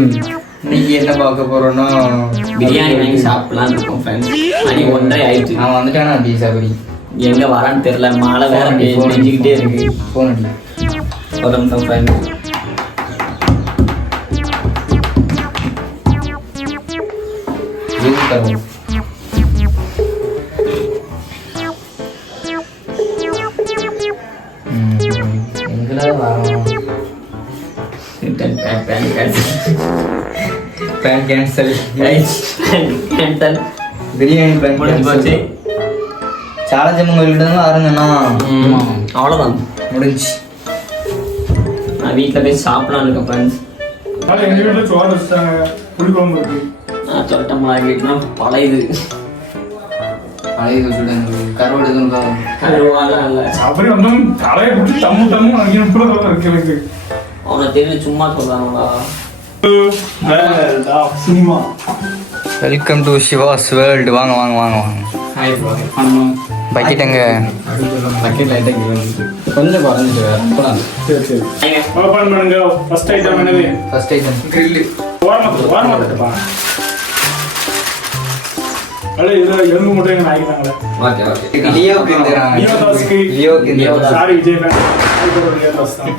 இன்னைக்கு என்ன பார்க்க போறோம்னா பிரியாணி வாங்கி சாப்பிடலாம் இருக்கோம் ஃப்ரெண்ட்ஸ். மணி 1:30 ஆயிடுச்சு. நான் வந்துட்டானா பீசாபடி எங்க வரான்னு தெரியல, மாலை வேற பெஞ்சிக்கிட்டே இருக்கு. போன் அடி ஒரு நிமிஷம் friends. Plan cancel. Biryani plan முடிஞ்சு சாலை ஜம்மங்கள்கிட்ட தான் ஆரங்கண்ணா. அவ்வளோதான் முடிஞ்சு. நான் வீட்டில் போய் சாப்பிடலாம் இருக்கேன் ஃப்ரெண்ட்ஸ். எங்கள் வீட்டில் சோறு வச்சுட்டாங்க, புளிக்குழம்பு இருக்கு. நான் சொல்லிட்டேன் வீட்டுனா பழையது பழைய கருவாடு எதுவும் கருவாலாம் இல்லை. அப்படி வந்தோம் தலையை பிடிச்சி தம்மு அங்கே இருக்கு எனக்கு. அவனை தெரிஞ்சு சும்மா சொல்கிறாங்களா? Cinema. Welcome to Siva's world. வாங்க வாங்க வாங்க வாங்க. Hi bro. பக்கெட் எங்க? பக்கெட் லைட்டாக கொஞ்சம் குறைஞ்சிட்டு வேறு. சரி சரி ஓப்பன் பண்ணுங்க. ஃபர்ஸ்ட் ஐட்டம் என்னது? First item grill. வாரமாட்டப்பா அட இதுல எலும்பு முட்டை ஆகிட்டாங்களே. Okay okay. லியோக்கு இந்திராங்க. லியோக்கு இந்திரா. Sorry Vijay fan. லியோ தாஸ் தான்.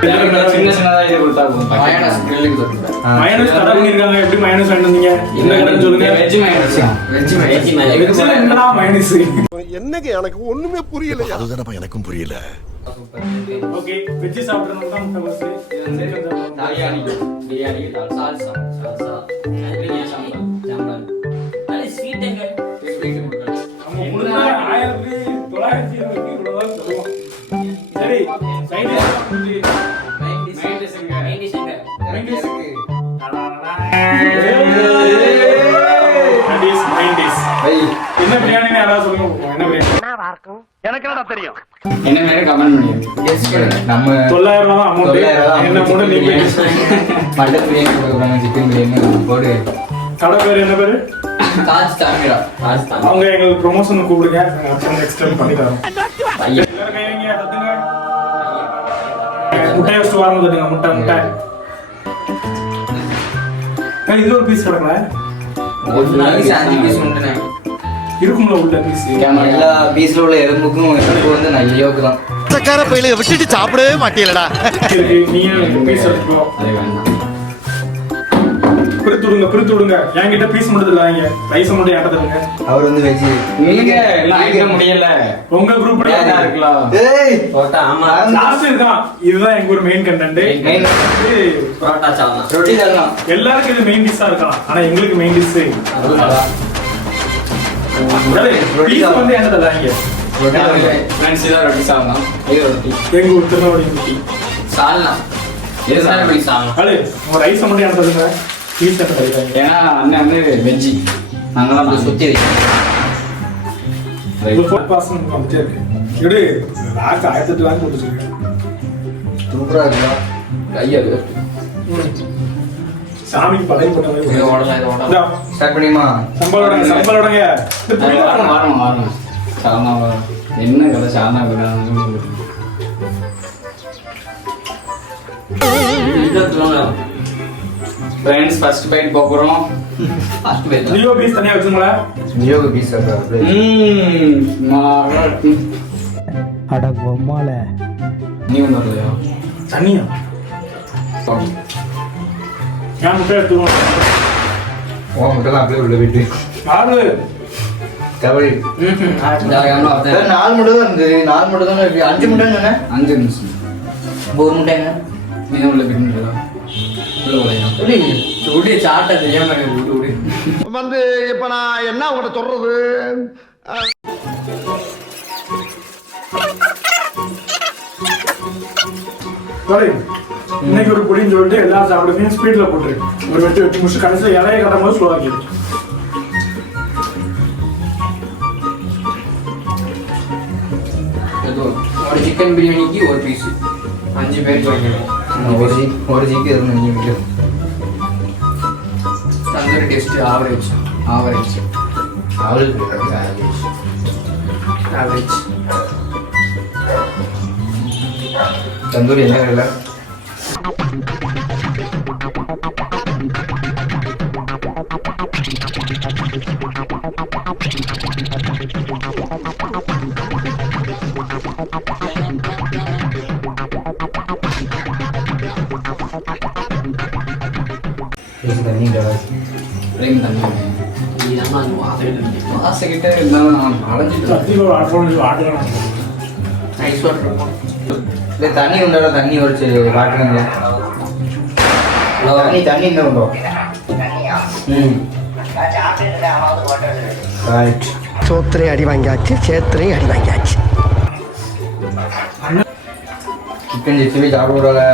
சின்ன சின்னதாக இது கொடுத்தா மயோனைஸ் கிரில்லுக்கு தொட்டுட்டேன். மயோனைஸ் கடை பண்ணிருக்காங்க. எப்படி மயோனைஸ் வாங்கிட்டு வந்தீங்க? என்ன கடைன்னு சொல்லுங்க. Veg mayonnaise. வெஜ்ல என்னடா மயோனைஸ்? என்னங்க எனக்கு ஒண்ணுமே புரியல. அதுதானப்பா எனக்கும் புரியல. ஓகே வெஜ் சாப்பிடுறவங்க தான் முட்டை கோஸ். Biryani biryani salsa salsa biryani sambar sambar. அது ஸ்வீட் எங்க? நம்ம முன்ன 1920 இவ்வளவுதான் சொல்லுவோம். சரி சைடு என்ன பிரியாணி யாராவது சொல்லுங்க. என்ன பிரியாணி? எனக்கு என்னடா தெரியும். என்ன மேல கமெண்ட் பண்ணுங்க. நம்ம 900 தான் அமௌண்ட். என்ன அமௌண்ட் நீங்க மட்டன் பிரியாணி கொடுக்குறாங்க, சிக்கன் பிரியாணி போடு. கடை பேர் என்ன பேரு? தாஜ் தாமிரா. அவங்க எங்களுக்கு ப்ரொமோஷன் கூப்பிடுங்க, அப்புறம் நெக்ஸ்ட் டைம் பண்ணி தரோம். ஐயா எல்லாரும் கை வைங்க, தட்டுங்க. முட்டையை வச்சு வாரம் தட்டுங்க. முட்டை முட்டை இது ஒரு பீஸ் கிடக்கல அஞ்சு பீஸ் உண்டுனே இருக்கும்ல உள்ள பீஸ். எல்லா பீஸ்ல உள்ள எலும்புக்கும் எலும்பு வந்து நான் லியோக்கு தான். சக்கரை பையில விட்டுட்டு சாப்பிடவே மாட்டீங்களடா. நீங்க பீஸ் எடுத்துக்கோ. அது வேண்டாம். பிரித்து விடுங்க. என்கிட்ட பீஸ் மட்டும் இல்லாங்க, ரைஸ் மட்டும் என்கிட்ட தருங்க. அவர் வந்து வெஜ். நீங்க எல்லாம் ஆகிட முடியல. உங்க குரூப்ல ஏதா இருக்கலாம். ஏய் போட்டா ஆமா லாஸ்ட் இருக்கான். இதுதான் எங்க ஒரு மெயின் கண்டென்ட். மெயின் பரோட்டா சால்னா ரொட்டி தரலாம். எல்லாருக்கும் இது மெயின் டிஷ்ஷா இருக்கலாம், ஆனா எங்களுக்கு மெயின் டிஷ் பீஸ் வந்து என்ன தராங்க? ஃப்ரெண்ட்ஸ் இதான் ரொட்டி சால்னா. இது ரொட்டி எங்க ஊர் திருநெல்வேலி ரொட்டி சால்னா. இது சால்னா சால்னா. அது உங்க ரைஸ் மட்டும் என்ன தருங்க, பீஸ் என்ன தருங்க. ஏன்னா அண்ணன் வந்து வெஜ்ஜி, நாங்களாம் நான் சுத்தி வைக்கிறேன். இது 4% வந்துட்டே இருக்கு. எடு லாஸ்ட் 1008 வாங்கி போட்டு வச்சிருக்கேன். சூப்பரா இருக்கா? ஐயா சாமிக்கு பதவி போட்ட மாதிரி இது இருக்கு. ஓடலாம், இது ஓடலாம். இந்தா, ஸ்டார்ட் பண்ணிமா. சம்பளோடங்க சம்பளோடங்க. இந்த புரியல வாரம் வாரம் வாரம் சால்னா வரும். என்ன கதை சால்னா ஃப்ரெண்ட்ஸ் ஃபர்ஸ்ட் பைட் போறோம். ஃபர்ஸ்ட் பைட் லியோ பீஸ் தனியா வச்சுங்களா? லியோக்கு பீஸ் சாப்பிடுறா. அட பொம்மால நீ ஒன்று வரலையா? தனியா ஏன் முட்டை எடுத்துக்கோங்க. ஓ முட்டெல்லாம் அப்படியே உள்ள விட்டு யாரு கபடி. நாலு முட்டை தான் இருந்தது. 4 முட்டை தான் இருக்கு. 5 முட்டை தானே? 5 நிமிஷம் ஒரு முட்டைங்க. நீ உள்ள பிடிங்களா? உள்ள உடையா உடைய சாட்டை தெரியாம விட்டு விடு. வந்து இப்ப நான் என்ன உங்கள்ட்ட சொல்றது. சாரி இன்னைக்கு ஒரு புடின்னு சொல்லிட்டு எல்லா சாப்பிடுமே ஸ்பீட்ல போட்டுரு. ஒரு வெட்டி முடிச்சு கடைசியில் இலையை கட்டும் போது ஸ்லோவாக்கி. ஒரு சிக்கன் பிரியாணிக்கு ஒரு பீஸ் 5 பேருக்கு வாங்கிடுவோம். ஒரு ஜிக்கு இருக்கு. Tandoori taste average average average. Tandoori என்ன பிரேம் தண்ணி வாசகிட்ட இருந்தாலும் நான் அடைஞ்சிட்டு சத்திக்கு ஒரு ஆடுறான் ஐஸ் வாட்டர் இல்லை தண்ணி உண்டாடா தண்ணி உரைச்சு காட்டுறீங்க தண்ணி என்ன உண்டோ ரைட் சோத்திரையும் அடி வாங்கியாச்சு சேத்திரையும் அடி வாங்கியாச்சு சிக்கன் சிக்ஸ்டி சாப்பிடுவாங்க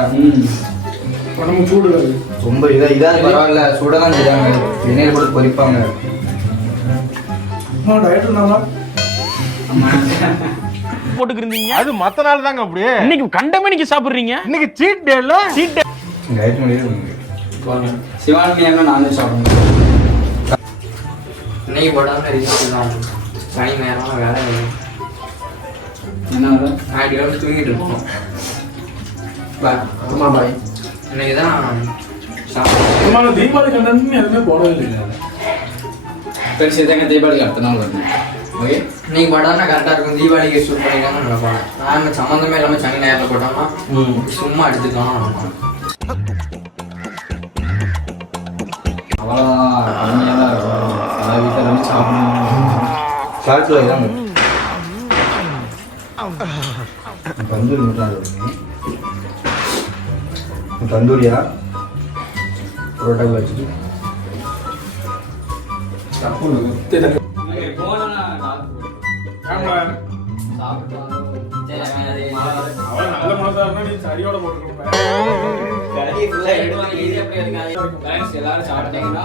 உடம்பு சூடு வருது ரொம்ப இதாக பரவாயில்ல சூடாக தான் செய்வாங்க எண்ணெயில் போட்டு பொரிப்பாங்க டயட் இருந்தாங்களா போட்டுக்கிறீங்க அது மத்த நாள் தாங்க அப்படியே இன்னைக்கு கண்டமணிக்கு சாப்பிடுறீங்க இன்னைக்கு சீட் டே இல்ல சீட் டயட் முடியாது சிவானி நான்வெஜ் சாப்பிடணும் இன்னைக்கு போடாமல் இருக்கணும் சனி நேரம் வேலை என்ன ஞாயிற்று கிழமை தூங்கிட்டு இருக்கோம் பாய் அம்மா பாய் இன்னைக்கு தான் தீபாவளி கண்டன்னு எதுவுமே போடவே இல்லை பெருசு தாங்க தீபாவளிக்கு அடுத்த நாள் வரணும் ஓகே நீங்கள் போட்டால் கரெக்டாக இருக்கும் தீபாவளிக்கு ஷூட் பண்ணிக்கலாம் நினைப்பாங்க நான் சம்மந்தமே இல்லாமல் சனி நேரத்தில் போட்டோம்னா சும்மா எடுத்துக்கலாம் நினைப்பாங்க அவ்வளோதான் கம்மியாக தான் இருக்கும் எல்லா வீட்டில் வந்து சாப்பிடணும் கால்குலேட் தான் தந்தூரி மட்டும் தந்தூரியா புரோட்டா வச்சுட்டு நல்ல மனசா இருந்தா நீ சரியோட போட்டுருக்க எல்லாரும் சாப்பிட்டீங்கன்னா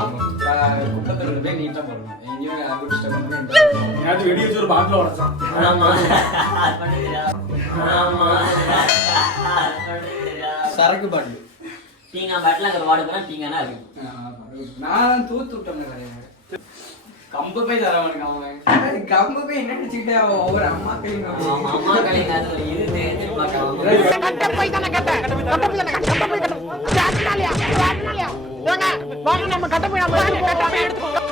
குப்பத்தில் போய் நீட்டாக போடணும் எங்கேயும் வெடி வச்சு ஒரு பாட்டில் உடச்சான் சரக்கு பாட்டில் பீங்கா பாட்டில் அங்கே வாடு போனால் பீங்கானா இருக்கு நான் தூத்து விட்டேன் கம்பு போய் தர மாட்டேங்க கம்பு போய் என்ன நினைச்சுக்கிட்டே ஒவ்வொரு அம்மா அம்மா கலைங்க அது இது தெரிஞ்சு பார்க்கலாம் நம்ம கட்ட போய்